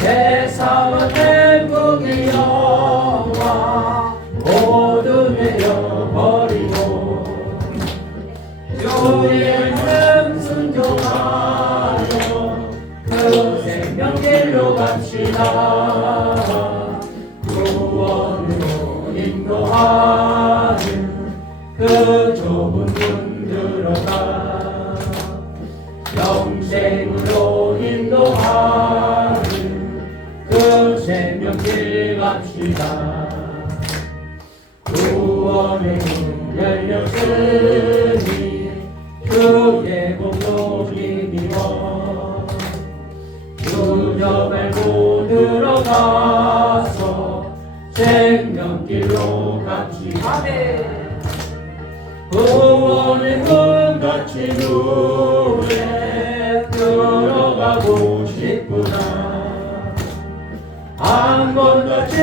세상은 행복이 영화 모두 내려버리고 주의 이름 순종하여 그 생명길로 갑시다. 구원으로 인도하는 그 좁은 문 들어가 영생으로 인도하는 그 생명길 갑시다. 구원의 문 열렸으니 주의 공로 힘입어 주저 밟고 들어가서 생명길로 갑시다. 구원의 문 같이 눈에 들어가고 싶구나. 한 번 같이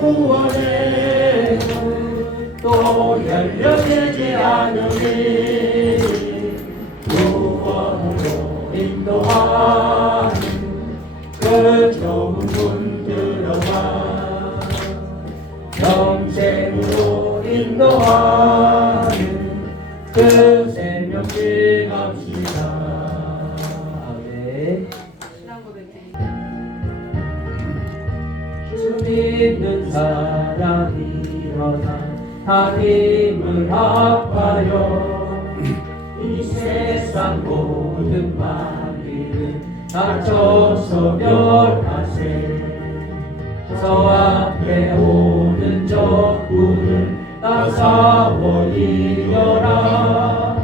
구원의 문 또 열려지지 않으니 구원으로 인도하는 그 좁은 문 들어가 영생으로 인도하는 그 생명길 갑시다. 아멘. 주 믿는 사람이 일어나 하나님을 합하여 이 세상 모든 만일을 다쳐서 멸하세. 저 앞에 오른쪽 문을 나서워 이겨라.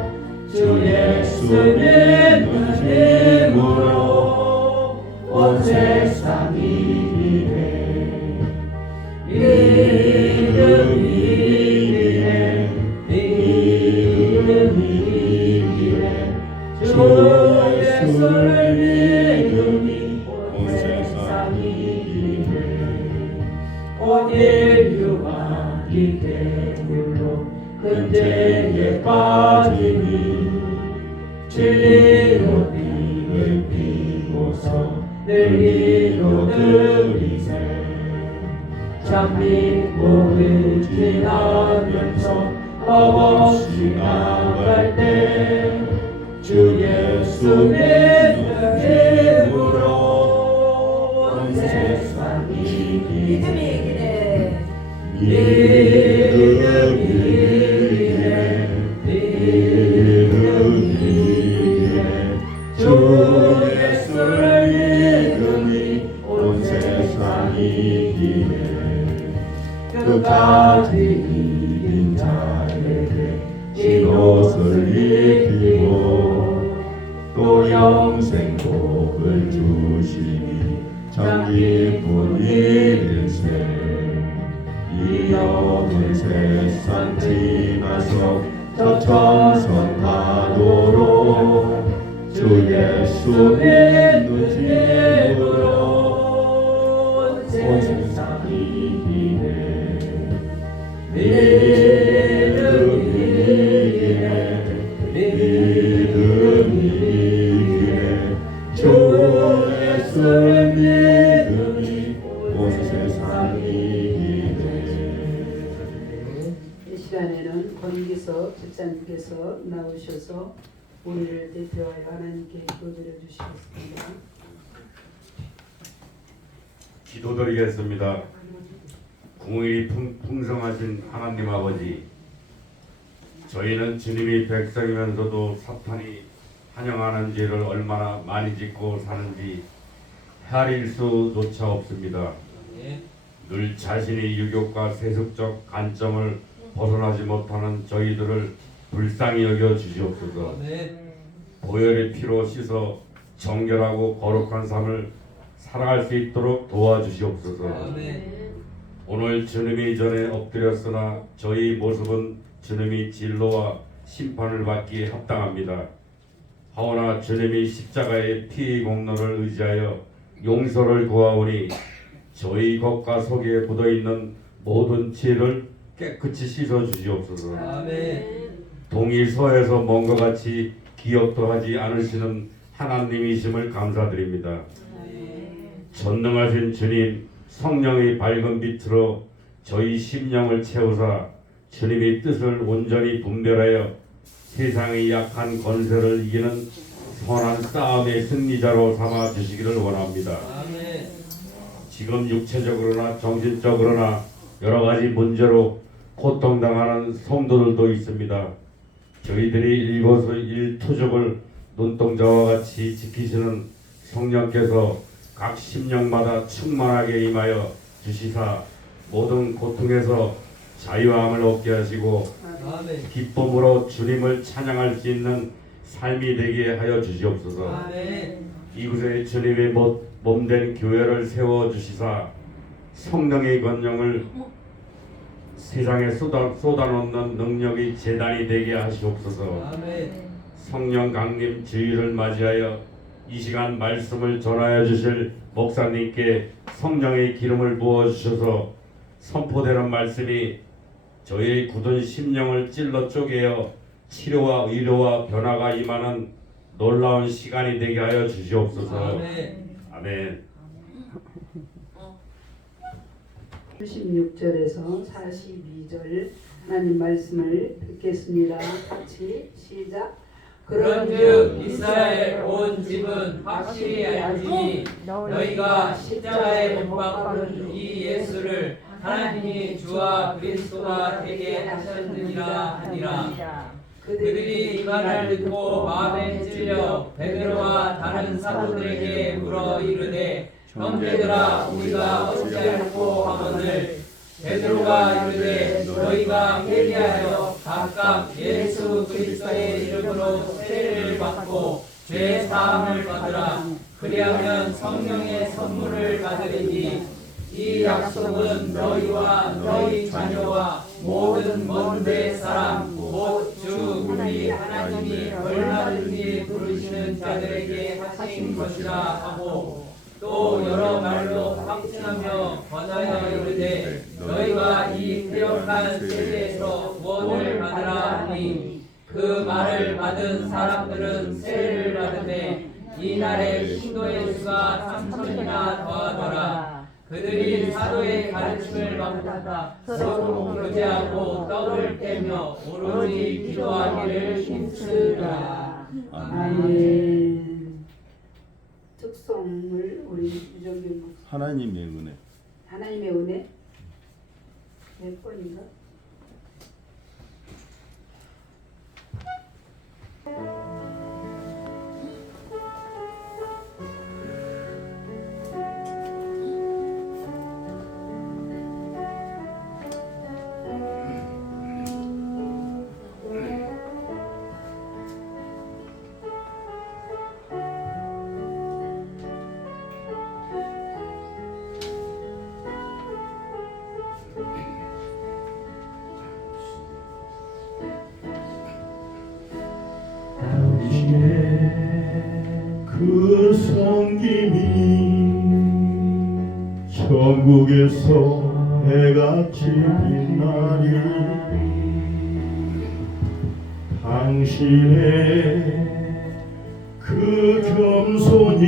주 예수님의 힘으로 온 세상이 이기네. 이름이 이기네. 이름이 이기네. 주 예수를 믿으니 온 세상이 이기네. 온 인류가 이 대물로 근대에 빠지니 진리로 빛을 피고서 늘 이루들이세. 참 믿음을 지나면서 헛없이 나갈 때 주 예수님의 힘으로 온 세상이 이기네. 믿음이 이기네. 믿음이 이기네. 주 예수를 믿으니 온 세상이 이기네. 끝까지 이긴 자에게 흰 옷을 입히고 또 영생 복을 주시니 참 기쁜 일일세. 이 어두운 세상 지나서 저 천선 가도록 주 예수 믿는 힘으로 온 세상이 이기네. 믿음이 이기네. 믿음이 이기네. 주 예수를 믿으니 온 세상이 이기네. 이 시간에는 권기석 집사님께서 나오셔서 우리를 대표하여 하나님께 기도드려 주시겠습니다. 기도드리겠습니다. 궁일이 풍성하신 하나님 아버지, 저희는 주님이 백성이면서도 사탄이 환영하는 죄를 얼마나 많이 짓고 사는지 헤아릴 수조차 없습니다. 늘 자신의 유교과 세속적 관점을 벗어나지 못하는 저희들을 불쌍히 여겨 주시옵소서. 보혈의 피로 씻어 정결하고 거룩한 삶을 살아갈 수 있도록 도와주시옵소서. 오늘 주님이 전에 엎드렸으나 저희 모습은 주님이 진로와 심판을 받기에 합당합니다. 하오나 주님이 십자가의 피 공로를 의지하여 용서를 구하오니 저희 겉과 속에 묻어있는 모든 죄를 깨끗이 씻어 주시옵소서. 동일서에서 먼 것 같이 기억도 하지 않으시는 하나님이심을 감사드립니다. 전능하신 주님 성령의 밝은 빛으로 저희 심령을 채우사 주님의 뜻을 온전히 분별하여 세상의 약한 권세를 이기는 선한 싸움의 승리자로 삼아 주시기를 원합니다. 아멘. 지금 육체적으로나 정신적으로나 여러 가지 문제로 고통당하는 성도들도 있습니다. 저희들이 일거수일투족을 눈동자와 같이 지키시는 성령께서 각 심령마다 충만하게 임하여 주시사 모든 고통에서 자유함을 얻게 하시고 아멘. 기쁨으로 주님을 찬양할 수 있는 삶이 되게 하여 주시옵소서. 아멘. 이곳에 주님의 몸된 교회를 세워 주시사 성령의 권능을 세상에 쏟아놓는 능력이 재단이 되게 하시옵소서. 아멘. 성령 강림 주일을 맞이하여 이 시간 말씀을 전하여 주실 목사님께 성령의 기름을 부어 주셔서 선포되는 말씀이 저희의 굳은 심령을 찔러 쪼개어 치료와 의료와 변화가 임하는 놀라운 시간이 되게 하여 주시옵소서. 아멘. 아멘. 76절에서 42절 하나님 말씀을 듣겠습니다. 같이 시작. 그런즉 이스라엘 온 집은 확실히 알지니 너희가 십자가에 못 박은 이 예수를 하나님이 주와 그리스도가 되게 하셨느니라 하니라. 그들이 이 말을 듣고 마음에 찔려 베드로와 다른 사도들에게 물어 이르되 형제들아 우리가 어찌하였고 하거늘 베드로가 이르되 너희가 회개하여 각각 예수 그리스도의 이름으로 세례를 받고 죄 사함을 받으라. 그리하면 성령의 선물을 받으리니 이 약속은 너희와 너희 자녀와 모든 먼데 사람 곧 주 우리 하나님이 얼마든지 부르시는 자들에게 하신 것이라 하고 또 여러 말로 확증하며 권하여 이르되 너희가 이 태역한 세대에서 구원을 받으라 하니 그 말을 받은 사람들은 세례를 받으되 이날에 신도의 수가 3,000이나 더하더라. 그들이 사도의 가르침을 받다가 서로 교제하고 떡을 떼며 오로지 기도하기를 힘쓰더라. 아멘. 특성을 우리 유정균 목사. 하나님의 은혜. 하나님의 은혜 몇 번인가? 그 성김이 천국에서 해같이 빛나리 당신의 그 겸손이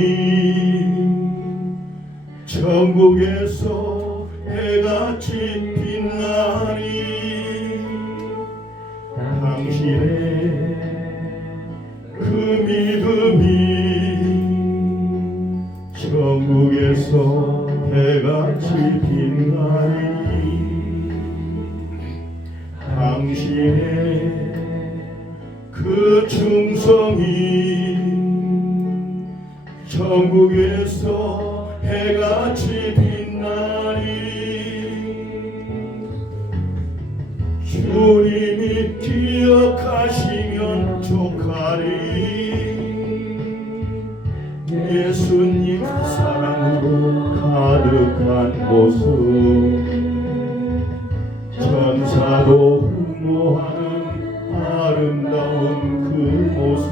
천국에서 해같이 빛나리 당신의 그 믿음이 천국에서 해같이 빛나리 당신의 그 충성이 천국에서 해같이 빛나리 주님이 기억하시면 족하리 예수님 사랑으로 가득한 모습 천사도 흠모하는 아름다운 그 모습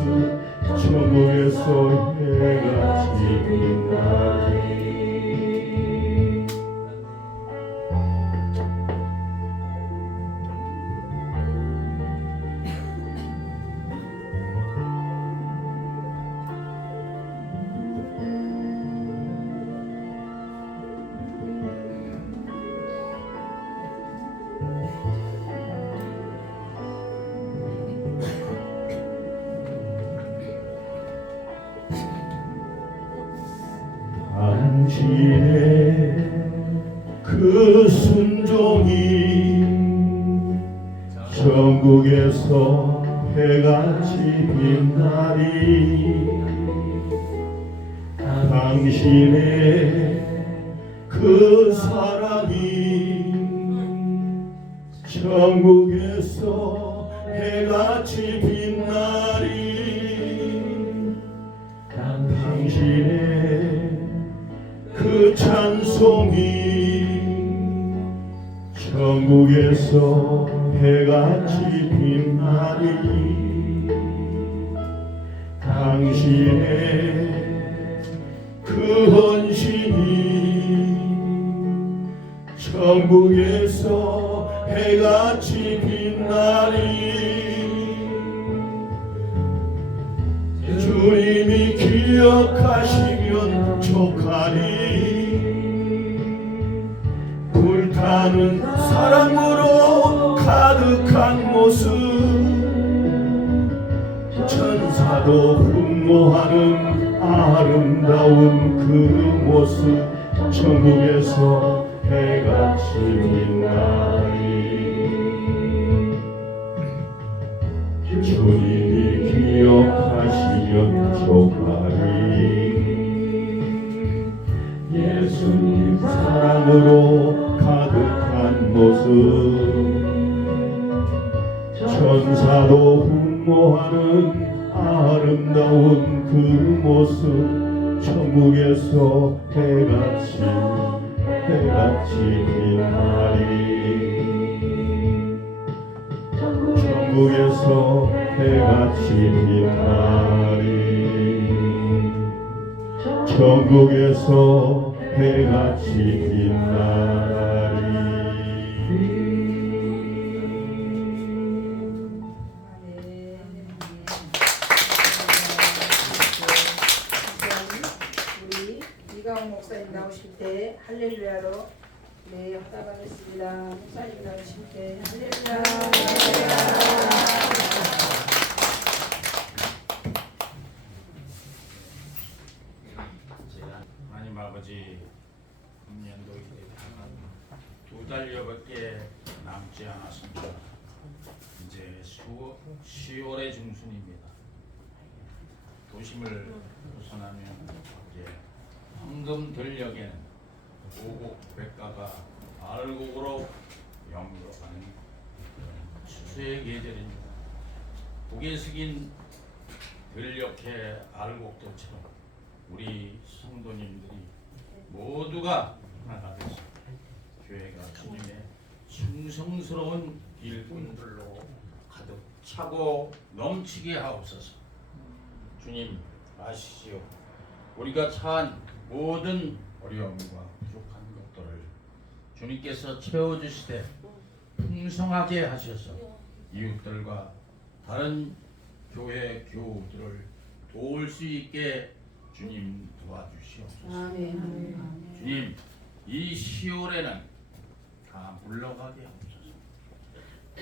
천국에서 해같이 빛나리 당신의 그 순종이 천국에서 해같이 빛나리. 당신의 그 사랑이 천국에서 해같이 빛나리. 당신의 그 찬송이 천국에서 해같이 빛나리. 당신의 그 헌신이 천국에서 해같이 빛나리. 주님이 기억하시면 족하리. 불타는 사랑으로 가득한 모습 천사도 흠모하는 아름다운 그 모습 천국에서 해같이 빛나리. 주님이 기억하시면 족하리. 예수님 사랑으로 가득한 모습 천사도 흠모하는 아름다운 그 모습 천국에서 해같이 빛나리. 천국에서 해같이 빛나리. 천국에서 해같이 빛나리. 우리 이가훈 목사님 나오실 때 할렐루야로 허락하겠습니다. 목사님 나오실 때 할렐루야. 하나님 아버지, 금년도 이제 두 달여밖에 남지 않았습니다. 이제 10월의 중순입니다. 도심을 벗어나면 이제 황금들녘에는 오곡 백가가 알곡으로 영로하는 추수의 계절입니다. 고개 숙인 들녘의 알곡들처럼 우리 성도님들이 모두가 하나가 되서 교회가 주님의 충성스러운 일꾼들로 가득 차고 넘치게 하옵소서. 주님 아시지요? 우리가 처한 모든 어려움과 부족한 것들을 주님께서 채워주시되 풍성하게 하셔서 이웃들과 다른 교회 교우들을 도울 수 있게 주님 도와주시옵소서. 아멘. 주님, 이 10월에는 다 물러가게 하옵소서.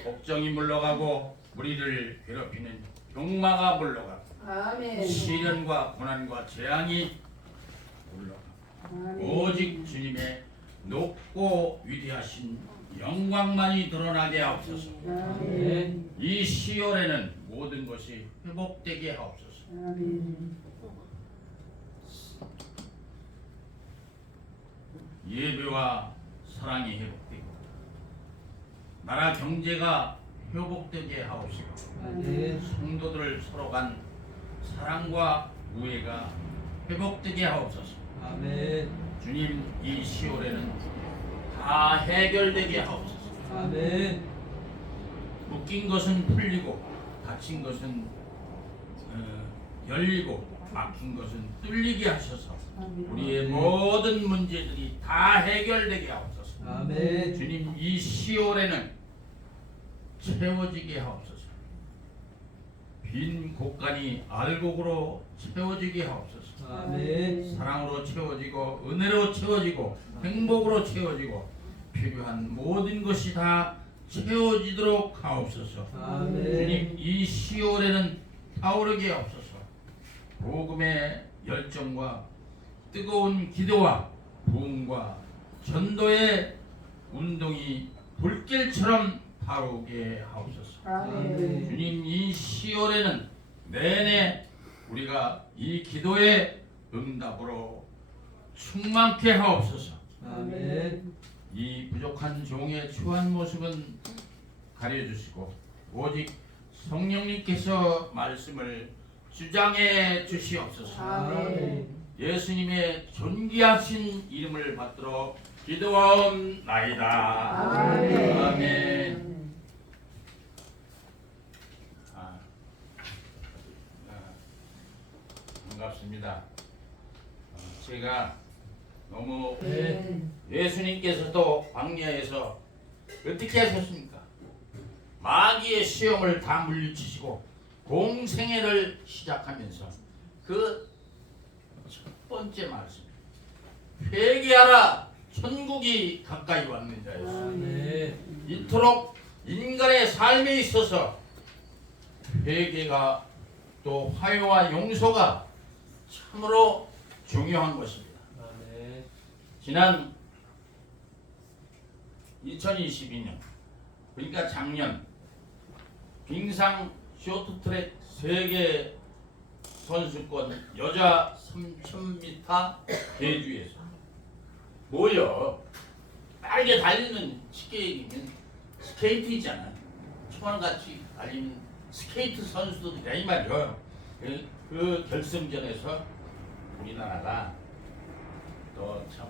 걱정이 물러가고 우리를 괴롭히는 욕마가 물러가고 아멘. 시련과 고난과 재앙이 물러가고 아멘. 오직 주님의 높고 위대하신 영광만이 드러나게 하옵소서. 아멘. 이 10월에는 모든 것이 회복되게 하옵소서. 아멘. 예배와 사랑이 회복되고 나라 경제가 회복되게 하옵소서. 성도들 서로 간 사랑과 우애가 회복되게 하옵소서. 아멘. 주님, 이 10월에는 다 해결되게 하옵소서. 아멘. 묶인 것은 풀리고 닫힌 것은 열리고 막힌 것은 뚫리게 하셔서 우리의 모든 문제들이 다 해결되게 하옵소서. 아멘. 주님, 이 10월에는 채워지게 하옵소서. 빈 곳간이 알곡으로 채워지게 하옵소서. 아멘. 사랑으로 채워지고 은혜로 채워지고 행복으로 채워지고 필요한 모든 것이 다 채워지도록 하옵소서. 아멘. 주님, 이 10월에는 타오르게 하옵소서. 복음의 열정과 뜨거운 기도와 부흥과 전도의 운동이 불길처럼 타오게 하옵소서. 아멘. 주님, 이 10월에는 내내 우리가 이 기도의 응답으로 충만케 하옵소서. 아멘. 이 부족한 종의 추한 모습은 가려주시고 오직 성령님께서 말씀을 주장해 주시옵소서. 아멘. 예수님의 존귀하신 이름을 받들어 기도하옵나이다. 아멘. 아멘. 반갑습니다. 제가 너무 예수님께서도 광야에서 어떻게 하셨습니까? 마귀의 시험을 다 물리치시고 공생애를 시작하면서 그 첫 번째 말씀, 회개하라, 천국이 가까이 왔는 자였습니다. 아멘. 이토록 인간의 삶에 있어서 회개가 또 화해와 용서가 참으로 중요한 것입니다. 아멘. 지난 2022년, 그러니까 작년 빙상 쇼트트랙 세계 선수권 여자 3000m 대주에서 뭐요? 빠르게 달리는 스케이트잖아. 총알같이 달리는 스케이트 선수들이라 이 말이요. 그 결승전에서 우리나라가 또 참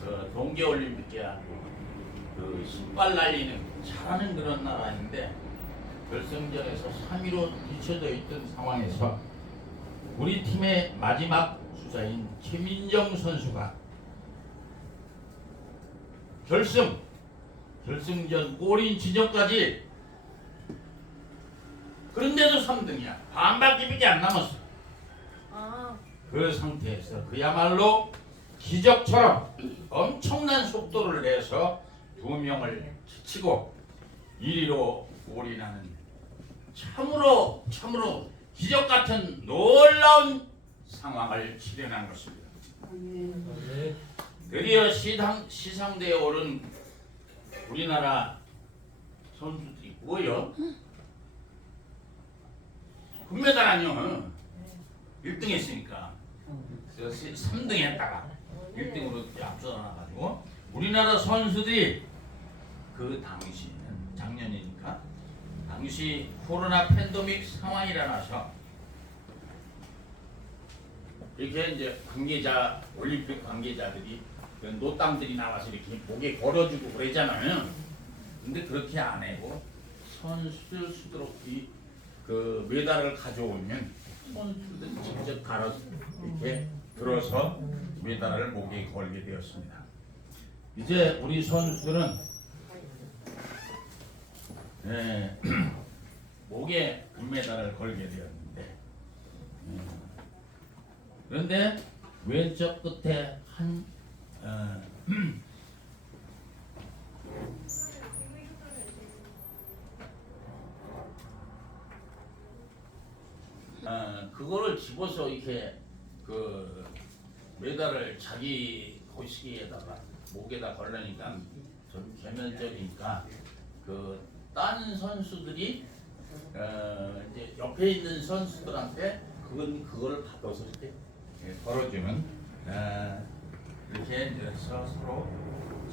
그 동계올림픽에 그 신발 날리는 잘하는 그런 나라인데 결승전에서 3위로 뒤쳐져 있던 상황에서 우리 팀의 마지막 주자인 최민정 선수가 결승전 골인 지점까지 그런데도 3등이야. 반바퀴밖에 안 남았어. 그 상태에서 그야말로 기적처럼 엄청난 속도를 내서 2명을 치고 1위로 올인하는 참으로 기적 같은 놀라운 상황을 실현한 것입니다. 아멘. 드디어 시상대에 오른 우리나라 선수들이 뭐요? 금메달 아니요. 1등 했으니까 3등 했다가 1등으로 앞서 나가지고 우리나라 선수들이 그 당시에는 작년이니까 당시 코로나 팬데믹 상황이라 나서 이렇게 이제 관계자 올림픽 관계자들이 그 노땅들이 나와서 이렇게 목에 걸어주고 그러잖아요. 근데 그렇게 안 하고 선수들 수두룩히 그 메달을 가져오면 선수들 직접 갈아서 이렇게 들어서 메달을 목에 걸게 되었습니다. 이제 우리 선수들은 목에 금메달을 걸게 되었는데 그런데 왼쪽 끝에 한 그거를 집어서 이렇게 그 메달을 자기 거시기에다가 목에다 걸으니까 좀 개면적이니까 그 딴 선수들이 이제 옆에 있는 선수들한테 그걸 받아서 이렇게 걸어주는 이렇게 이제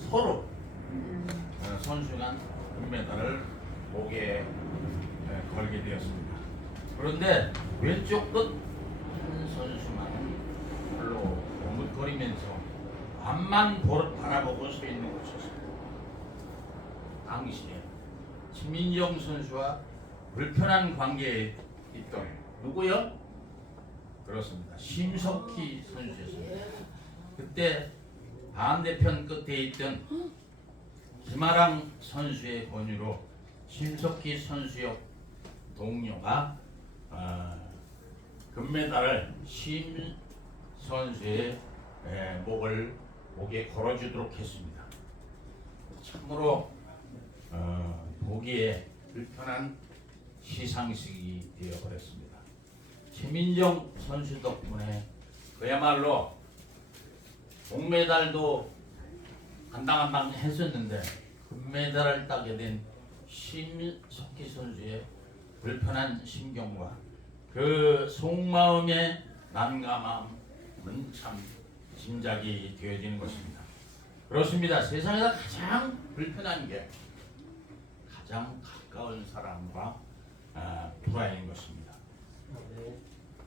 서로 선수 간 금메달을 목에 걸게 되었습니다. 그런데 왼쪽 끝 한 선수만 별로 머뭇거리면서 앞만 바라보고 서 있는 것이었습니다. 당시에 최민정 선수와 불편한 관계에 있던 누구요? 그렇습니다. 심석희 선수였습니다. 그때 반대편 끝에 있던 김아랑 선수의 권유로 심석희 선수의 동료가 금메달을 심 선수의 목에 걸어주도록 했습니다. 참으로 보기에 불편한 시상식이 되어버렸습니다. 최민정 선수 덕분에 그야말로 동메달도 간당간당 했었는데 금메달을 따게 된 심석희 선수의 불편한 심경과 그 속마음의 난감함은 참 짐작이 되어지는 것입니다. 그렇습니다. 세상에서 가장 불편한 게 가장 가까운 사람과 불화인 것입니다.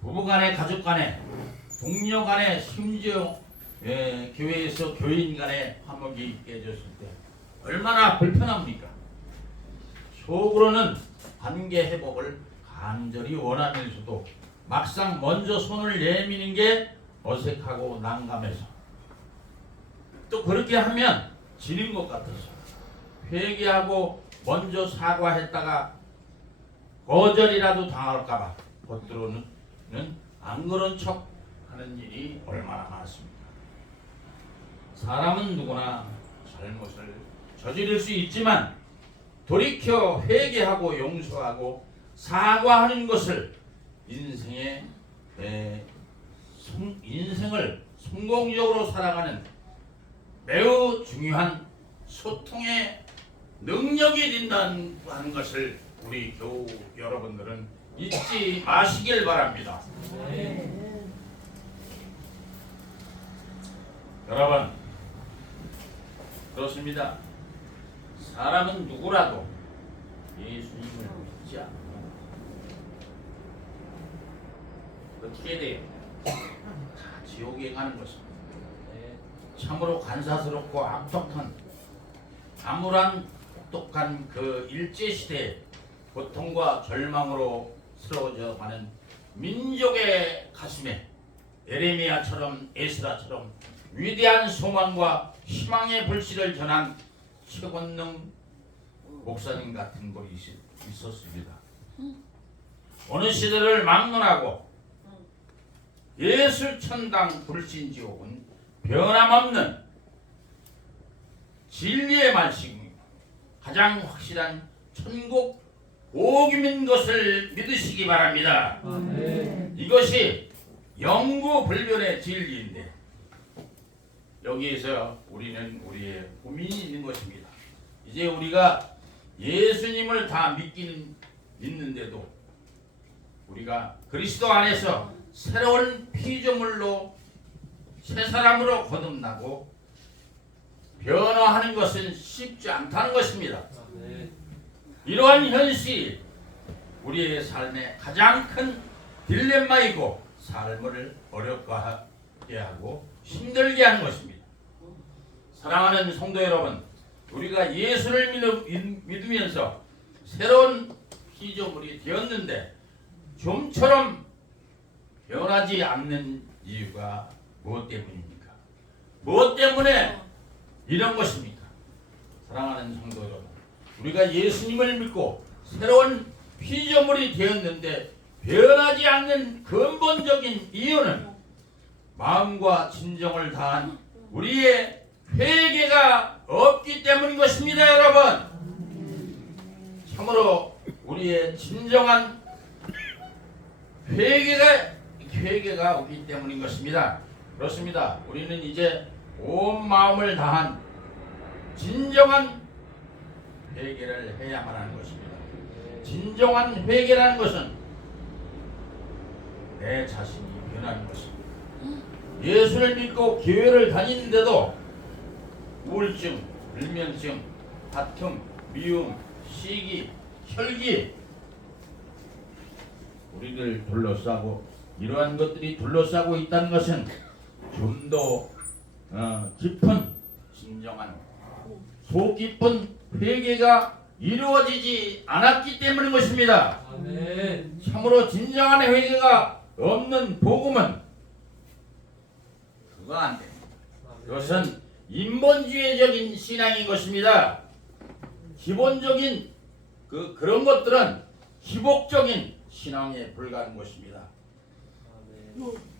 부부간에, 가족간에, 동료간에, 심지어 교회에서 교인 간에 화목이 깨졌을 때 얼마나 불편합니까? 속으로는 관계 회복을 간절히 원하면서도 막상 먼저 손을 내미는 게 어색하고 난감해서 또 그렇게 하면 지는 것 같아서 회개하고 먼저 사과했다가 거절이라도 당할까봐 겉으로는 안 그런 척 하는 일이 얼마나 많습니까? 사람은 누구나 잘못을 저지를 수 있지만 돌이켜 회개하고 용서하고 사과하는 것을 인생을 성공적으로 살아가는 매우 중요한 소통의 능력이 된다는 것을 우리 교우 여러분들은 잊지 마시길 바랍니다. 여러분, 그렇습니다. 사람은 누구라도 예수님을 믿지 않으면 어떻게 돼요? 다 지옥에 가는 것입니다. 참으로 간사스럽고 악독한 암울한 똑똑한 그 일제시대에 고통과 절망으로 쓰러져 가는 민족의 가슴에 에레미야처럼 에스라처럼 위대한 소망과 희망의 불씨를 전한 최권능 목사님 같은 분이 있었습니다. 어느 시대를 막론하고 예술천당 불신지옥은 변함없는 진리의 말씀입니다. 가장 확실한 천국 복임인 것을 믿으시기 바랍니다. 이것이 영구불변의 진리인데 여기에서 우리는 우리의 고민이 있는 것입니다. 이제 우리가 예수님을 다 믿는데도 우리가 그리스도 안에서 새로운 피조물로 새 사람으로 거듭나고 변화하는 것은 쉽지 않다는 것입니다. 이러한 현실이 우리의 삶의 가장 큰 딜레마이고 삶을 어렵게 하고 힘들게 하는 것입니다. 사랑하는 성도 여러분, 우리가 예수를 믿으면서 새로운 피조물이 되었는데 좀처럼 변하지 않는 이유가 무엇 때문입니까? 무엇 때문에 이런 것입니까? 사랑하는 성도 여러분, 우리가 예수님을 믿고 새로운 피조물이 되었는데 변하지 않는 근본적인 이유는 마음과 진정을 다한 우리의 회개가 없기 때문인 것입니다. 여러분, 참으로 우리의 진정한 회개가 없기 때문인 것입니다. 그렇습니다. 우리는 이제 온 마음을 다한 진정한 회개를 해야만 하는 것입니다. 진정한 회개라는 것은 내 자신이 변하는 것입니다. 예수를 믿고 교회를 다니는데도 우울증, 불면증, 다툼, 미움, 시기, 혈기 우리를 둘러싸고 이러한 것들이 둘러싸고 있다는 것은 좀 더 깊은 진정한 속 깊은 회개가 이루어지지 않았기 때문인 것입니다. 아멘. 참으로 진정한 회개가 없는 복음은 그거 안 됩니다. 그것은 인본주의적인 신앙인 것입니다. 기본적인 그런 것들은 기복적인 신앙에 불과한 것입니다. 아멘.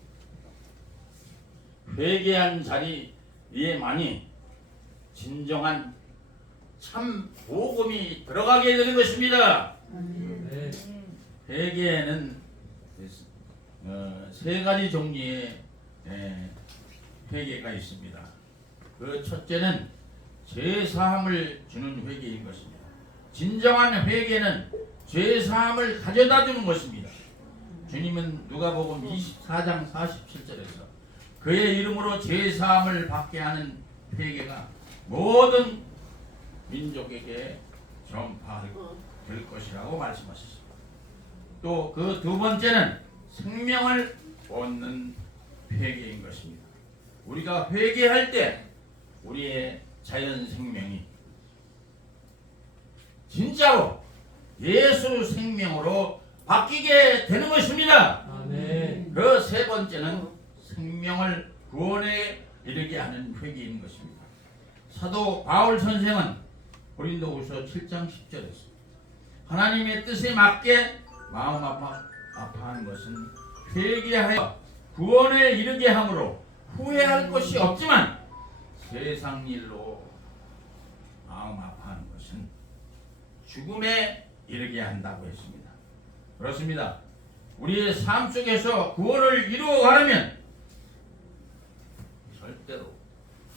회개한 자리에만이 진정한 참 복음이 들어가게 되는 것입니다. 아멘. 회개에는 세 가지 종류의 회개가 있습니다. 그 첫째는 죄 사함을 주는 회개인 것입니다. 진정한 회개는 죄 사함을 가져다 주는 것입니다. 주님은 누가복음 24장 47절에서 그의 이름으로 죄 사함을 받게 하는 회개가 모든 민족에게 전파될 것이라고 말씀하셨습니다. 또 그 두 번째는 생명을 얻는 회개인 것입니다. 우리가 회개할 때 우리의 자연 생명이 진짜로 예수 생명으로 바뀌게 되는 것입니다. 아멘. 그 세 번째는 생명을 구원에 이르게 하는 회개인 것입니다. 사도 바울 선생은 고린도후서 7장 10절에서 하나님의 뜻에 맞게 마음 아파하는 것은 회개하여 구원에 이르게 함으로 후회할 것이 없지만 세상 일로 마음 아파하는 것은 죽음에 이르게 한다고 했습니다. 그렇습니다. 우리의 삶 속에서 구원을 이루어가려면 절대로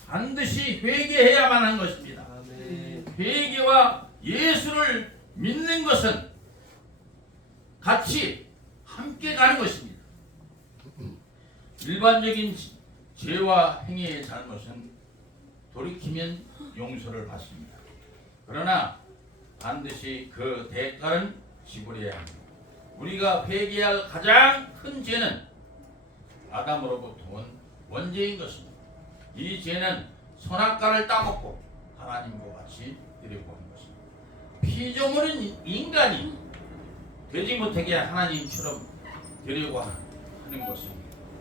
반드시 회개해야만 하는 것입니다. 아멘. 회개와 예수를 믿는 것은 같이 함께 가는 것입니다. 일반적인 죄와 행위의 잘못은 돌이키면 용서를 받습니다. 그러나 반드시 그 대가는 지불해야 합니다. 우리가 회개할 가장 큰 죄는 아담으로부터 온 원죄인 것입니다. 이 죄는 선악과를 따먹고 하나님과 같이 드리고 하는 것입니다. 피조물인 인간이 되지 못하게 하나님처럼 되려고 하는 것은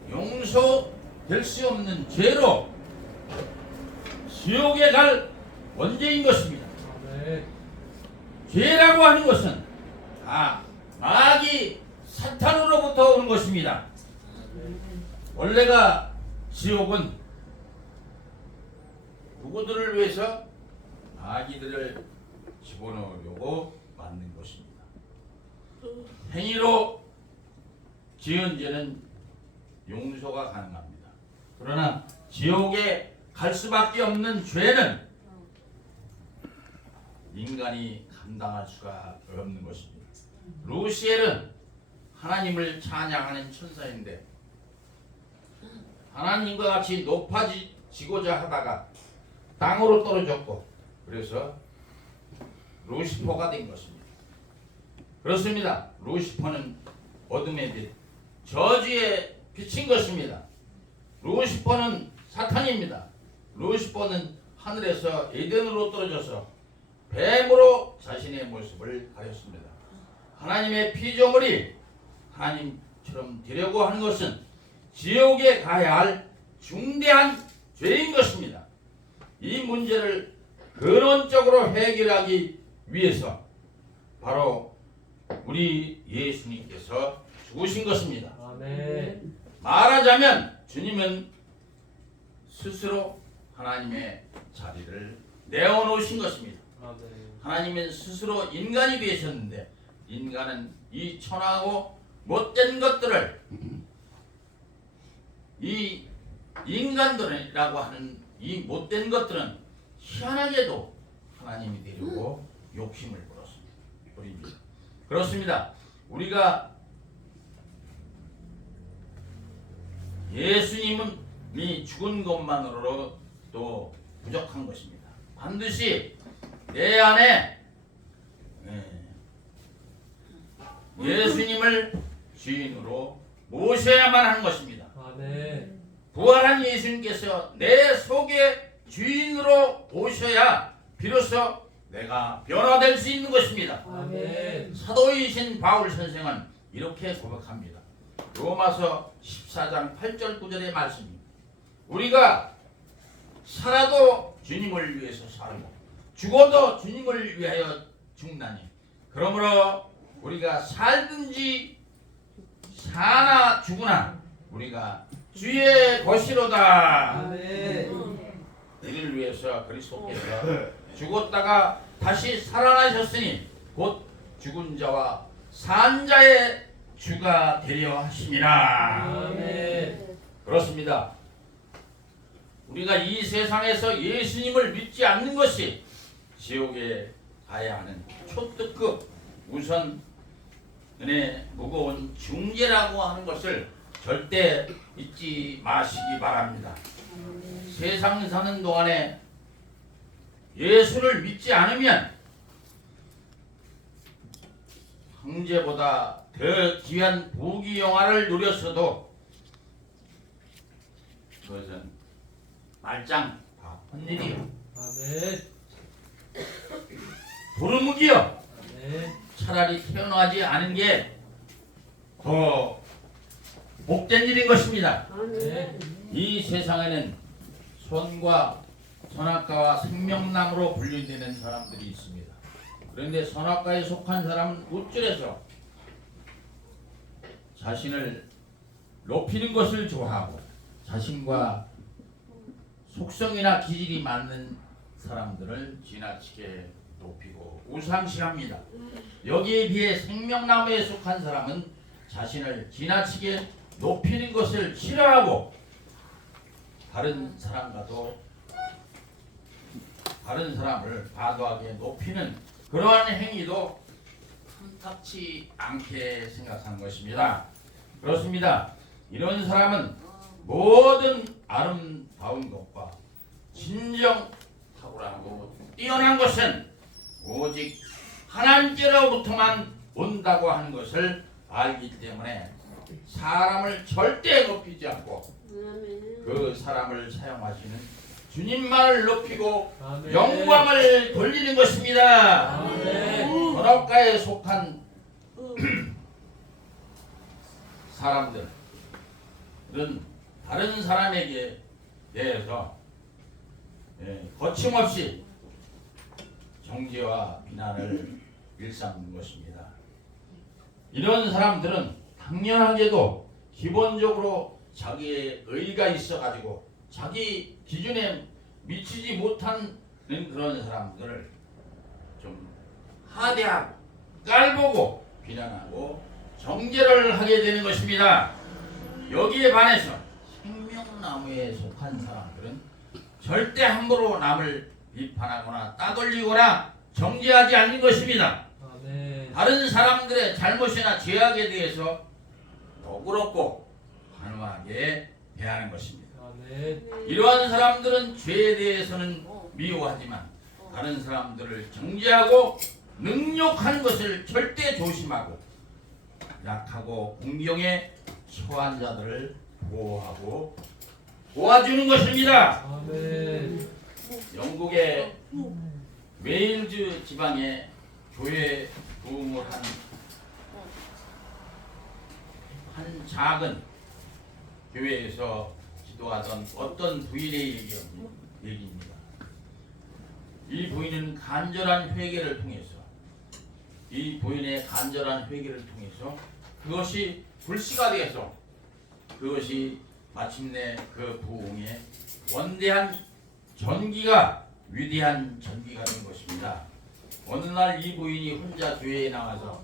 용서될 수 없는 죄로 지옥에 갈 원죄인 것입니다. 아멘. 죄라고 하는 것은 다 마귀 사탄으로부터 오는 것입니다. 원래가 지옥은 누구들을 위해서 마귀들을 집어넣으려고 만든 것입니다. 행위로 지은 죄는 용서가 가능합니다. 그러나 지옥에 갈 수밖에 없는 죄는 인간이 감당할 수가 없는 것입니다. 루시엘은 하나님을 천사인데 하나님과 같이 높아지고자 하다가 땅으로 떨어졌고 그래서 루시퍼가 된 것입니다. 그렇습니다. 루시퍼는 어둠의 빛, 저주의 빛인 것입니다. 루시퍼는 사탄입니다. 루시퍼는 하늘에서 에덴으로 떨어져서 뱀으로 자신의 모습을 가렸습니다. 하나님의 피조물이 하나님처럼 되려고 하는 것은 지옥에 가야 할 중대한 죄인 것입니다. 이 문제를 근원적으로 해결하기 위해서 바로 우리 예수님께서 죽으신 것입니다. 아멘. 말하자면 주님은 스스로 하나님의 자리를 내어놓으신 것입니다. 아멘. 하나님은 스스로 인간이 되셨는데 인간은 이 천하고 못된 것들을 이 인간들이라고 하는 이 못된 것들은 희한하게도 하나님이 되려고 욕심을 부립니다. 그렇습니다. 우리가 예수님이 죽은 것만으로 또 부족한 것입니다. 반드시 내 안에 예수님을 주인으로 모셔야만 하는 것입니다. 아멘. 부활한 예수님께서 내 속에 주인으로 오셔야 비로소 내가 변화될 수 있는 것입니다. 아멘. 사도이신 바울 선생은 이렇게 고백합니다. 로마서 14장 8절 9절의 말씀입니다. 우리가 살아도 주님을 위해서 살고 죽어도 주님을 위하여 죽나니 그러므로 우리가 살든지 사나 죽으나 우리가 주의 것이로다. 아멘. 이를 위해서 그리스도께서 죽었다가 다시 살아나셨으니 곧 죽은 자와 산 자의 주가 되려 하심이라. 아멘. 그렇습니다. 우리가 이 세상에서 예수님을 믿지 않는 것이 지옥에 가야 하는 초특급 우선 은혜 무거운 중죄라고 하는 것을 절대 잊지 마시기 바랍니다. 세상 사는 동안에 예수를 믿지 않으면 황제보다 더 귀한 부귀영화를 누렸어도 그것은 말짱 다 헛일이요. 아멘. 도루묵이요. 아멘. 차라리 태어나지 않은 게 더 복된 일인 것입니다. 아멘. 이 세상에는 선과 선악과와 생명나무로 분류되는 사람들이 있습니다. 그런데 선악과에 속한 사람은 우쭐해서 자신을 높이는 것을 좋아하고 자신과 속성이나 기질이 맞는 사람들을 지나치게 높이고 우상시합니다. 여기에 비해 생명나무에 속한 사람은 자신을 지나치게 높이는 것을 싫어하고 다른 사람과도 다른 사람을 과도하게 높이는 그러한 행위도 탐탁치 않게 생각하는 것입니다. 그렇습니다. 이런 사람은 모든 아름다운 것과 진정 탁월하고 뛰어난 것은 오직 하나님께로부터만 온다고 하는 것을 알기 때문에 사람을 절대 높이지 않고 그 사람을 사용하시는 주님만을 높이고 아멘. 영광을 돌리는 것입니다. 아멘. 선악과에 속한 사람들은 다른 사람에게 대해서 거침없이 정죄와 비난을 일삼는 것입니다. 이런 사람들은 당연하게도 기본적으로 자기의 의의가 있어가지고 자기 기준에 미치지 못하는 그런 사람들을 좀 하대하고 깔보고 비난하고 정죄를 하게 되는 것입니다. 여기에 반해서 생명나무에 속한 사람들은 절대 함부로 남을 비판하거나 따돌리거나 정죄하지 않는 것입니다. 아멘. 다른 사람들의 잘못이나 죄악에 대해서 너그럽고 단호하게 대하는 것입니다. 아멘. 이러한 사람들은 죄에 대해서는 미워하지만 다른 사람들을 정죄하고 능욕하는 것을 절대 조심하고 약하고 공경에 처한 자들을 보호하고 도와주는 것입니다. 아멘. 영국의 웨일즈 지방에 교회 부흥을 한 작은 교회에서 기도하던 어떤 부인의 얘기입니다. 이 부인은 간절한 회개를 통해서 그것이 불씨가 되어서 그것이 마침내 그 부흥의 원대한 전기가 위대한 전기가 된 것입니다. 어느 날 이 부인이 혼자 교회에 나와서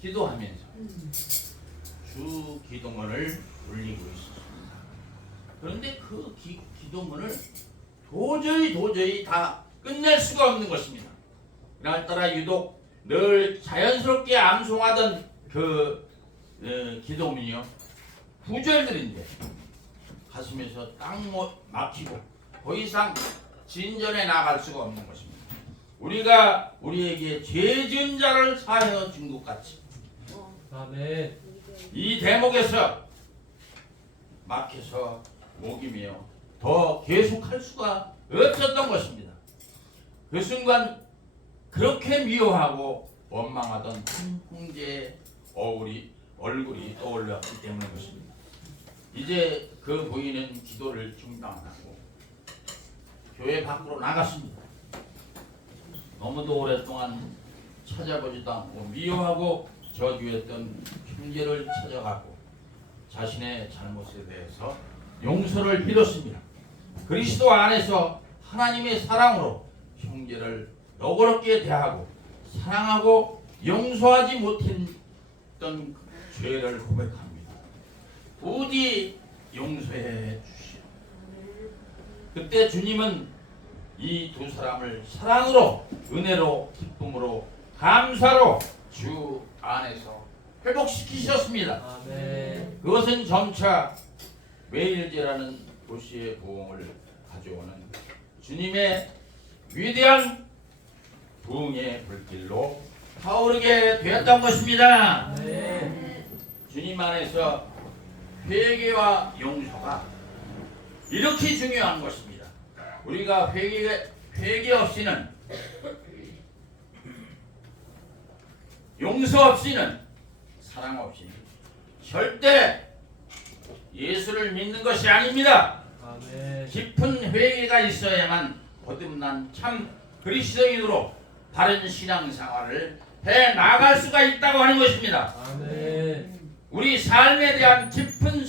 기도하면서 주 기도문을 울리고 있었습니다. 그런데 그 기도문을 도저히 다 끝낼 수가 없는 것입니다. 그날따라 유독 늘 자연스럽게 암송하던 그 기도문이요, 구절들인데 가슴에서 딱 막히고 더 이상 진전에 나갈 수가 없는 것입니다. 우리가 우리에게 죄 지은 자를 사하여 준 것 같이 아멘. 이 대목에서 막혀서 목이 메어 더 계속할 수가 없었던 것입니다. 그 순간 그렇게 미워하고 원망하던 한 형제의 얼굴이 떠올랐기 때문인 것입니다. 이제 그 부인은 기도를 중단하고 교회 밖으로 나갔습니다. 너무도 오랫동안 찾아보지도 않고 미워하고 저주했던 형제를 찾아가고 자신의 잘못에 대해서 용서를 빌었습니다. 그리스도 안에서 하나님의 사랑으로 형제를 너그럽게 대하고 사랑하고 용서하지 못했던 죄를 고백합니다. 부디 용서해 주시오. 그때 주님은 이 두 사람을 사랑으로, 은혜로, 기쁨으로, 감사로 주 안에서 회복시키셨습니다. 아멘. 그것은 점차 메일제라는 도시의 부흥을 가져오는 주님의 위대한 부흥의 불길로 타오르게 되었던 것입니다. 아멘. 주님 안에서 회개와 용서가 이렇게 중요한 것입니다. 우리가 회개 없이는, 용서 없이는, 사랑 없이는 절대 예수를 믿는 것이 아닙니다. 아멘. 깊은 회개가 있어야만 거듭난 참 그리스도인으로 바른 신앙생활을 해 나갈 수가 있다고 하는 것입니다. 아멘. 우리 삶에 대한 깊은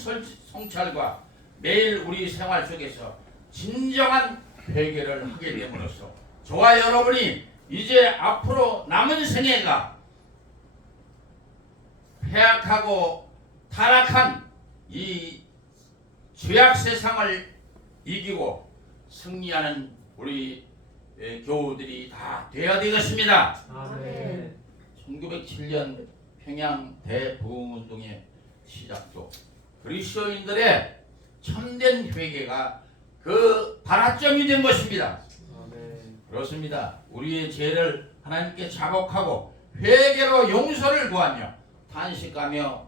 성찰과 매일 우리 생활 속에서 진정한 회개를 하게 됨으로써 저와 여러분이 이제 앞으로 남은 생애가 폐악하고 타락한 이 죄악 세상을 이기고 승리하는 우리 교우들이 다 되어야 되겠습니다. 아멘. 1907년 평양 대부흥운동의 시작도 그리스도인들의 참된 회개가 그 발화점이 된 것입니다. 아멘. 그렇습니다. 우리의 죄를 하나님께 자복하고 회개로 용서를 구하며 탄식하며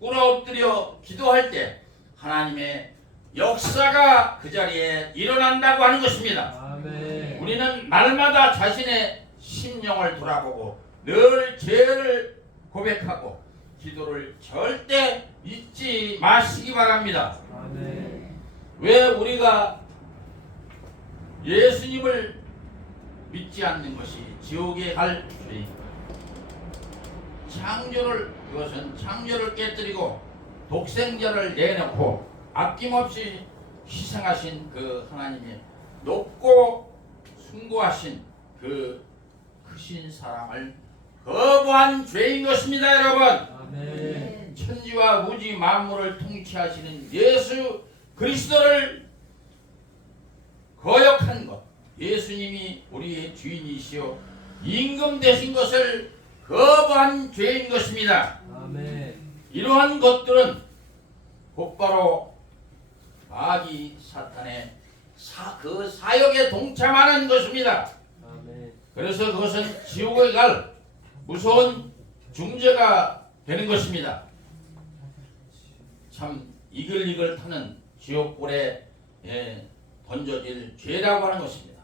꿇어엎드려 기도할 때 하나님의 역사가 그 자리에 일어난다고 하는 것입니다. 아멘. 우리는 날마다 자신의 심령을 돌아보고 늘 죄를 고백하고 기도를 절대 잊지 마시기 바랍니다. 아멘. 왜 우리가 예수님을 믿지 않는 것이 지옥에 갈 죄인가? 그것은 창조를 깨뜨리고 독생자를 내놓고 아낌없이 희생하신 그 하나님의 높고 숭고하신 그 크신 사랑을 거부한 죄인 것입니다, 여러분. 아멘. 천지와 우주 만물을 통치하시는 예수 그리스도를 거역한 것, 예수님이 우리의 주인이시오 임금 되신 것을 거부한 죄인 것입니다. 아멘. 이러한 것들은 곧바로 마귀 사탄의 그 사역에 동참하는 것입니다. 아멘. 그래서 그것은 지옥에 갈 무서운 중죄가 되는 것입니다. 참 이글이글 타는 지옥불에 던져질 죄라고 하는 것입니다.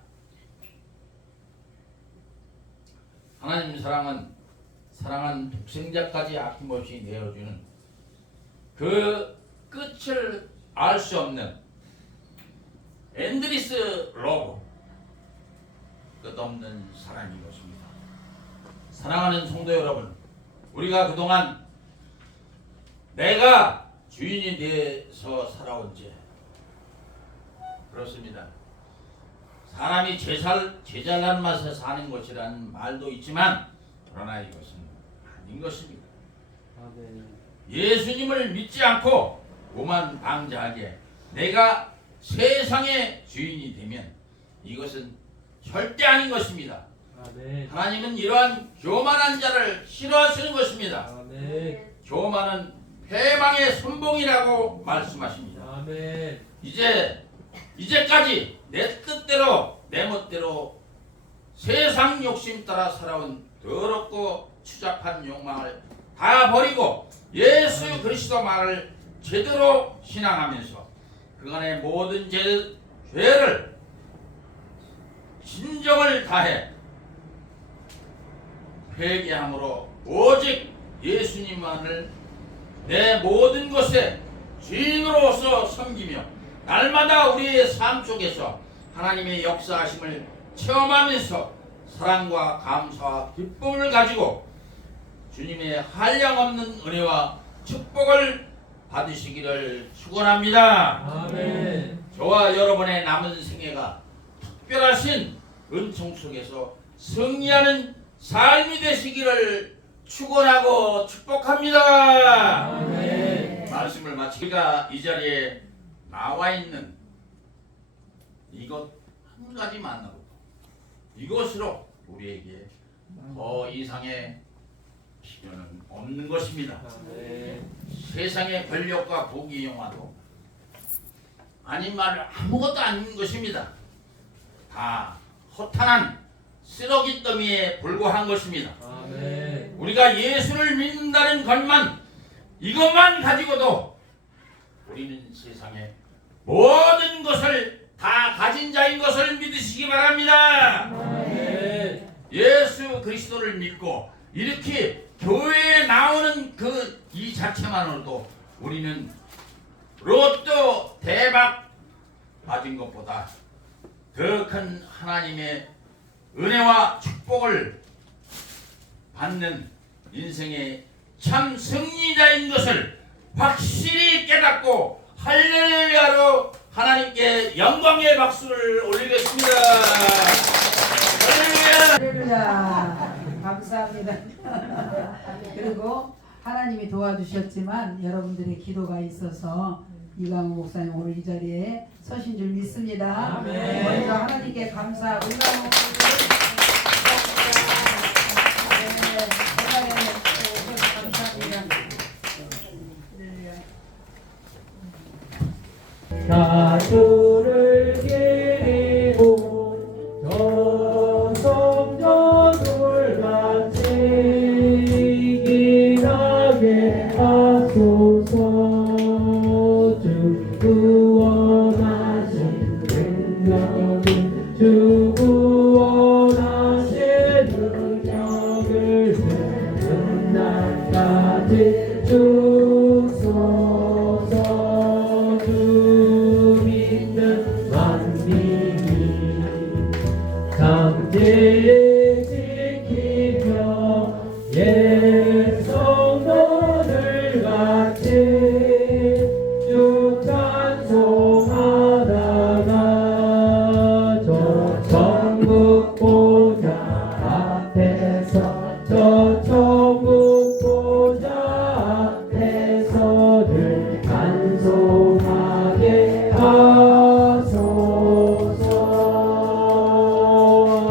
하나님 사랑한 독생자까지 아낌없이 내어주는 그 끝을 알 수 없는 엔드리스 러브, 끝없는 사랑인 것입니다. 사랑하는 성도 여러분, 우리가 그동안 내가 주인이 돼서 살아온 죄, 그렇습니다. 사람이 제잘난 맛에 사는 것이라는 말도 있지만 그러나 이것은 아닌 것입니다. 아멘. 예수님을 믿지 않고 오만방자하게 내가 세상의 주인이 되면 이것은 절대 아닌 것입니다. 아멘. 하나님은 이러한 교만한 자를 싫어하시는 것입니다. 아멘. 교만은 패망의 선봉이라고 말씀하십니다. 아멘. 이제까지 내 뜻대로 내 멋대로 세상 욕심 따라 살아온 더럽고 추잡한 욕망을 다 버리고 예수 그리스도 말을 제대로 신앙하면서 그간의 모든 죄를 진정을 다해 회개함으로 오직 예수님만을 내 모든 것에 주인으로서 섬기며 날마다 우리의 삶 속에서 하나님의 역사하심을 체험하면서 사랑과 감사와 기쁨을 가지고 주님의 한량없는 은혜와 축복을 받으시기를 축원합니다. 아멘. 저와 여러분의 남은 생애가 특별하신 은총 속에서 승리하는 삶이 되시기를 축원하고 축복합니다. 아멘. 말씀을 마치가 이 자리에 나와 있는 이것 한 가지만으로도 이것으로 우리에게 더 이상의 필요는 없는 것입니다. 아멘. 세상의 권력과 부귀 영화도 아닌 말 아무것도 아닌 것입니다. 다 허탄한 쓰레기 더미에 불과한 것입니다. 아멘. 우리가 예수를 믿는다는 것만 이것만 가지고도 우리는 세상의 모든 것을 다 가진 자인 것을 믿으시기 바랍니다. 아멘. 예수 그리스도를 믿고 이렇게 교회에 나오는 그 이 자체만으로도 우리는 로또 대박 맞은 것보다 더 큰 하나님의 은혜와 축복을 받는 인생의 참 승리자인 것을 확실히 깨닫고 할렐루야로 하나님께 영광의 박수를 올리겠습니다. 할렐루야. 할렐루야. 감사합니다. 그리고 하나님이 도와주셨지만 여러분들의 기도가 있어서 이강호 목사님 오늘 이 자리에 서신 줄 믿습니다. 아멘. 먼저 하나님께 감사하고 이강호 목사님 감사합니다. 할렐루야. 자주를 기리고 저성전을 같이 일하게 하소서. 주 구원하신 능력을 주 구원하신 능력을 되는 날까지 주소서. 주 믿는 만민이 강제에 지키며 옛 성도들 같이 쭉 찬송하다가 저 천국 보좌 앞에서 저 천국 보좌 앞에서를 찬송하게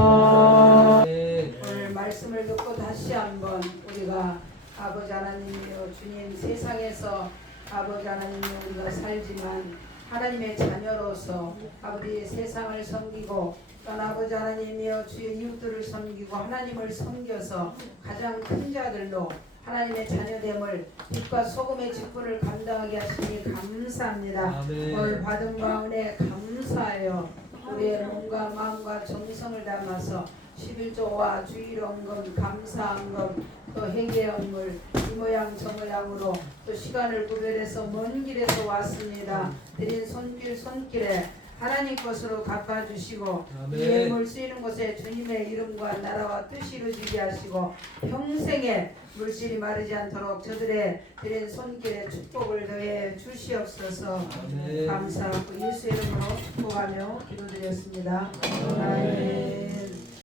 하소서. 오늘 말씀을 듣고 다시 한번 우리가 아버지 하나님이여 주님 세상에서 아버지 하나님이여 우리가 살지만 하나님의 자녀로서 아버지 세상을 섬기고 또 아버지 하나님이여 주의 이웃들을 섬기고 하나님을 섬겨서 가장 큰 자들로 하나님의 자녀됨을 빛과 소금의 직분을 감당하게 하시니 감사합니다. 아멘. 오늘 받은 가운데 감사해요. 우리의 몸과 마음과 정성을 담아서 11조와 주일원금 감사한금 또 회개연물 이 모양 저 모양으로 또 시간을 구별해서 먼 길에서 왔습니다. 드린 손길에 하나님 것으로 갚아주시고 이 아멘. 예물 쓰이는 곳에 주님의 이름과 나라와 뜻이 이루어지게 하시고 평생에 물질이 마르지 않도록 저들의 드린 손길에 축복을 더해 주시옵소서. 아멘. 감사하고 예수 이름으로 축복하며 기도드렸습니다. 아멘.